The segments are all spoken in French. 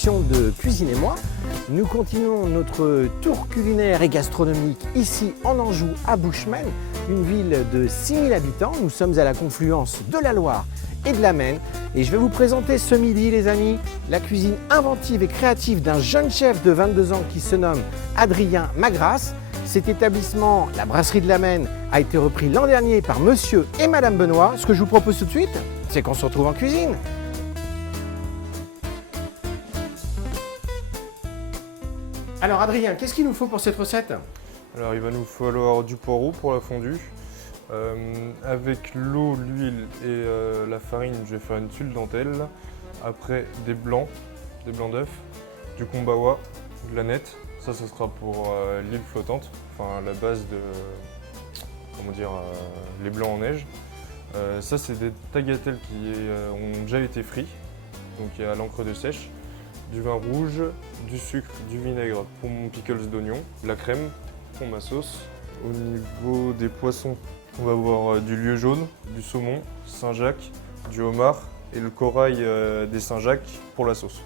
émission de Cuisine et moi. Nous continuons notre tour culinaire et gastronomique ici en Anjou à Bushman, une ville de 6000 habitants. Nous sommes à la confluence de la Loire et de la Maine. Et je vais vous présenter ce midi, les amis, la cuisine inventive et créative d'un jeune chef de 22 ans qui se nomme Adrien Magras. Cet établissement, la brasserie de la Maine, a été repris l'an dernier par monsieur et madame Benoît. Ce que je vous propose tout de suite, c'est qu'on se retrouve en cuisine. Alors Adrien, qu'est-ce qu'il nous faut pour cette recette? Alors il va nous falloir du poireau pour la fondue. Avec l'eau, l'huile et la farine, je vais faire une tuile dentelle. Après des blancs d'œufs, du kombawa, de la nette. Ça sera pour l'île flottante, enfin la base de, comment dire, les blancs en neige. Ça c'est des tagliatelles qui ont déjà été frits, donc il y a l'encre de sèche, du vin rouge, du sucre, du vinaigre pour mon pickles d'oignon, de la crème pour ma sauce. Au niveau des poissons, on va avoir du lieu jaune, du saumon, Saint-Jacques, du homard et le corail des Saint-Jacques pour la sauce.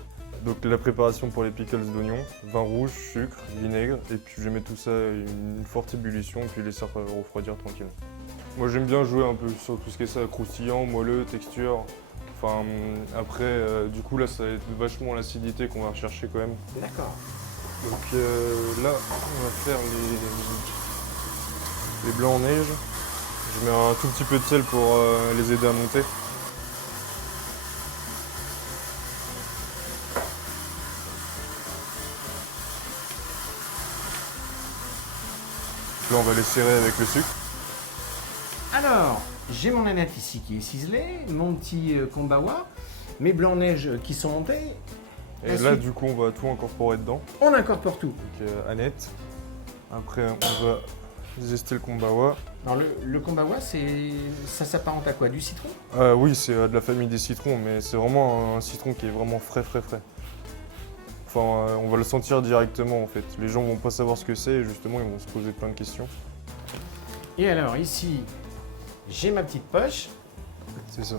Donc la préparation pour les pickles d'oignon, vin rouge, sucre, vinaigre, et puis je vais mettre tout ça à une forte ébullition, puis laisser refroidir tranquillement. Moi j'aime bien jouer un peu sur tout ce qui est ça, croustillant, moelleux, texture. Enfin après, du coup là ça va être vachement l'acidité qu'on va rechercher quand même. D'accord. Donc là on va faire les blancs en neige. Je mets un tout petit peu de sel pour les aider à monter. Là, on va les serrer avec le sucre. Alors, j'ai mon nanette ici qui est ciselée, mon petit kombawa, mes blancs neige qui sont montés. Et Ensuite, là, du coup, on va tout incorporer dedans. on incorpore tout. Donc, Annette. Après, on va zester le kombawa. Alors, le kombawa, ça s'apparente à quoi? Du citron? Oui, c'est de la famille des citrons, mais c'est vraiment un citron qui est vraiment frais. Enfin, on va le sentir directement en fait. Les gens vont pas savoir ce que c'est et justement ils vont se poser plein de questions. Et alors ici, j'ai ma petite poche. C'est ça.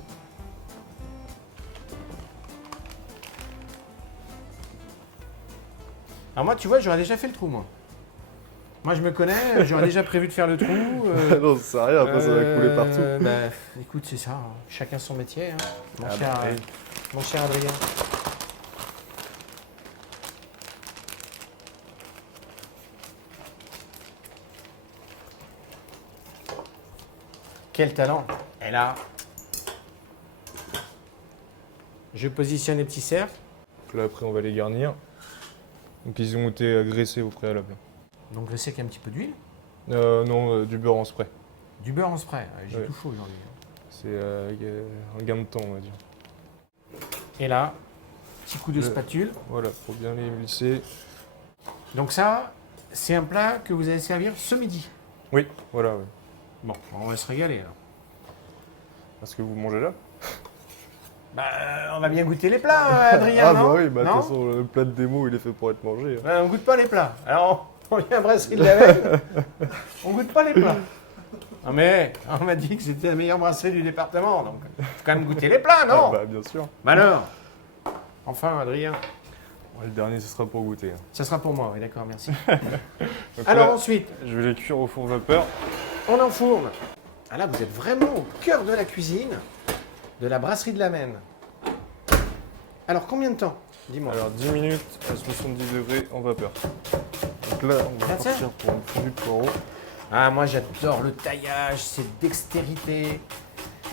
Alors moi, tu vois, j'aurais déjà fait le trou, moi. Moi, je me connais, j'aurais déjà prévu de faire le trou. Non, ça sert à rien, après ça va couler partout. Bah, écoute, c'est ça, hein. Chacun son métier, hein. Oui. Mon cher Adrien. Quel talent! Et là, je positionne les petits cercles. Donc là après on va les garnir. Donc ils ont été graissés au préalable. Donc je sais qu'il y a un petit peu d'huile. Non, du beurre en spray. Du beurre en spray. J'ai Ouais. tout chaud aujourd'hui. C'est un gain de temps on va dire. Et là, petit coup de spatule. Voilà, pour bien les lisser. Donc ça, c'est un plat que vous allez servir ce midi. Oui, voilà. Ouais. Bon, on va se régaler alors. Est-ce que vous mangez là? Bah, on va bien goûter les plats, Adrien, Ah non? bah oui, bah de Non toute façon le plat de démo il est fait pour être mangé. Ben, on goûte pas les plats. Alors, on vient à brasserie de la Maine, on goûte pas les plats. Non mais, on m'a dit que c'était la meilleure brasserie du département, donc faut quand même goûter les plats, non? Ah bah bien sûr. Bah alors, enfin, Adrien, Ouais, le dernier ce sera pour goûter. ça sera pour moi, oui, d'accord, merci. Donc Alors là, ensuite, je vais les cuire au four vapeur. on enfourne. Ah là, vous êtes vraiment au cœur de la cuisine de la brasserie de la Maine. Alors, combien de temps? Dis-moi. Alors 10 minutes à 70 degrés en vapeur. Donc là on va Ah, tiens. partir pour une fondue de poireau. Ah, moi j'adore le taillage, cette dextérité,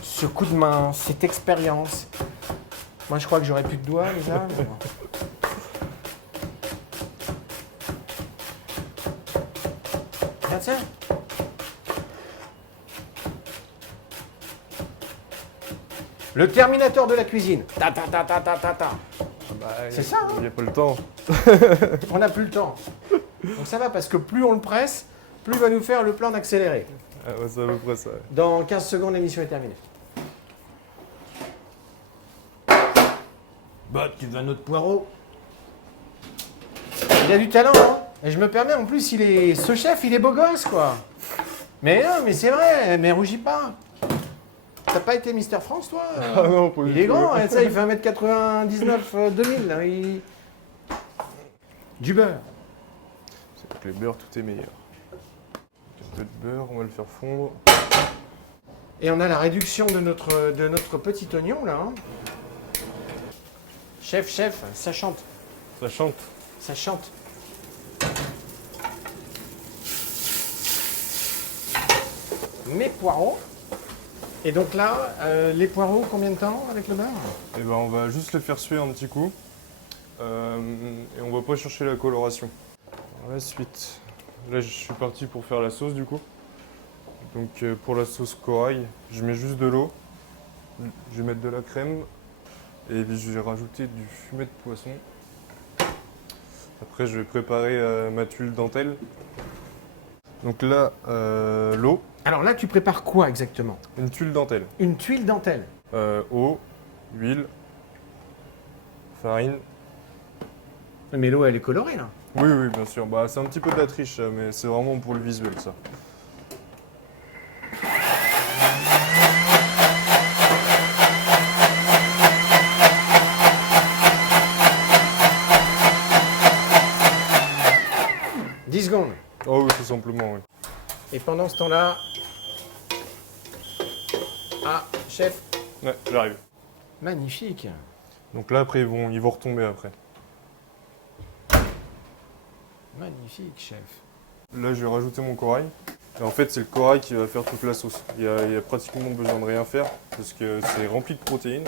ce coup de main, cette expérience. Moi je crois que j'aurais plus de doigts déjà. Mais bon. Ah tiens. Le Terminator de la cuisine. Ta ta ta ta ta ta ta. C'est ça, hein. Il n'y a pas le temps. On n'a plus le temps. Donc ça va parce que plus on le presse, plus il va nous faire le plan d'accélérer. Ah ouais, c'est à peu près ça. Ouais. Dans 15 secondes, l'émission est terminée. Bah, tu veux un autre poireau? Il a du talent, hein? Et je me permets, en plus, ce chef, il est beau gosse, quoi. Mais non, mais c'est vrai, mais rougis pas. T'as pas été Mister France, toi? Ah non, pas du Il est tout. grand, hein, ça, il fait 1m99, 2000. Là, Du beurre. Avec le beurre, tout est meilleur. Un peu de beurre, on va le faire fondre. Et on a la réduction de notre petit oignon là. Hein. Chef, ça chante. Ça chante. Ça chante. Mes poireaux. Et donc là, les poireaux, combien de temps avec le beurre? Et ben on va juste le faire suer un petit coup. Et on va pas chercher la coloration. Ensuite, là je suis parti pour faire la sauce du coup. Donc pour la sauce corail, je mets juste de l'eau. Je vais mettre de la crème. Et puis je vais rajouter du fumet de poisson. Après je vais préparer ma tuile dentelle. Donc là, l'eau. Alors là, tu prépares quoi exactement? Une tuile dentelle. Une tuile dentelle. Eau, huile, farine. Mais l'eau, elle est colorée là. Oui, bien sûr. Bah, c'est un petit peu de la triche, mais c'est vraiment pour le visuel, ça. « 10 secondes. Oh oui, tout simplement, oui. Et pendant ce temps-là... Ah, chef. Ouais, j'arrive. Magnifique. Donc là, après, ils vont retomber après. Magnifique, chef. Là, je vais rajouter mon corail. Et en fait, c'est le corail qui va faire toute la sauce. Il y a pratiquement besoin de rien faire parce que c'est rempli de protéines.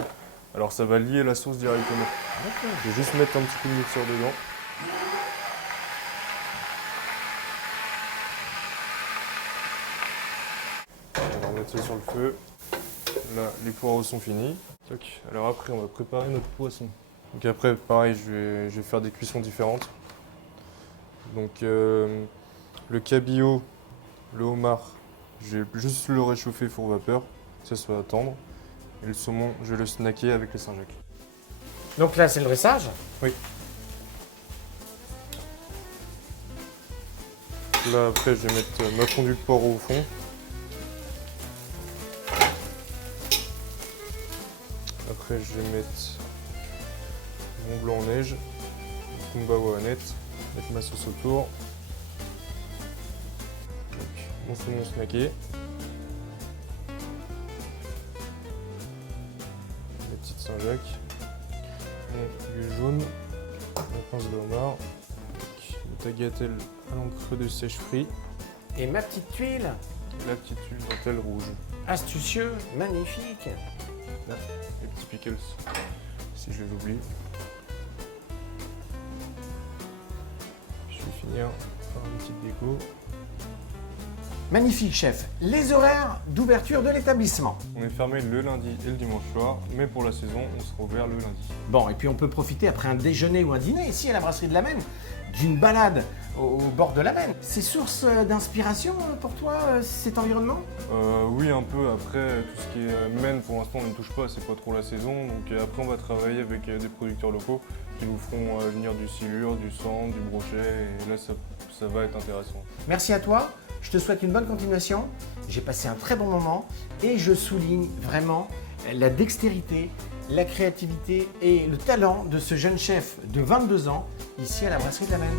Alors, ça va lier la sauce directement. Okay. Je vais juste mettre un petit coup de mixeur dedans. On va remettre ça sur le feu. Là, les poireaux sont finis. Toc. Alors après, on va préparer notre poisson. Donc après, pareil, je vais faire des cuissons différentes. Donc le cabillaud, le homard, je vais juste le réchauffer four vapeur, que ça soit tendre. Et le saumon, je vais le snacker avec les Saint-Jacques. Donc là, c'est le dressage? Oui. Là, après, je vais mettre ma fondue de poireaux au fond. Après, je vais mettre mon blanc en neige, mon kumba Wahanette, mettre ma sauce autour. Donc, mon saumon snacké. Les petites Saint-Jacques. Mon huile jaune, la pince de homard. Le tagliatelle à l'encre de sèche-frit. Et ma petite tuile? La petite huile dentelle rouge. Astucieux, magnifique. Là, les petits pickles, si je les oublie. Je vais finir par une petite déco. Magnifique, chef. Les horaires d'ouverture de l'établissement. On est fermé le lundi et le dimanche soir, mais pour la saison, on sera ouvert le lundi. Bon, et puis on peut profiter après un déjeuner ou un dîner ici à la brasserie de la Maine d'une balade au bord de la Maine. C'est source d'inspiration pour toi, cet environnement? Oui, un peu. Après, tout ce qui est Maine, pour l'instant, on ne touche pas, c'est pas trop la saison. Donc après, on va travailler avec des producteurs locaux qui nous feront venir du silure, du sang, du brochet, et là, ça va être intéressant. Merci à toi. Je te souhaite une bonne continuation. J'ai passé un très bon moment et je souligne vraiment la dextérité, la créativité et le talent de ce jeune chef de 22 ans ici à la brasserie de la Maine.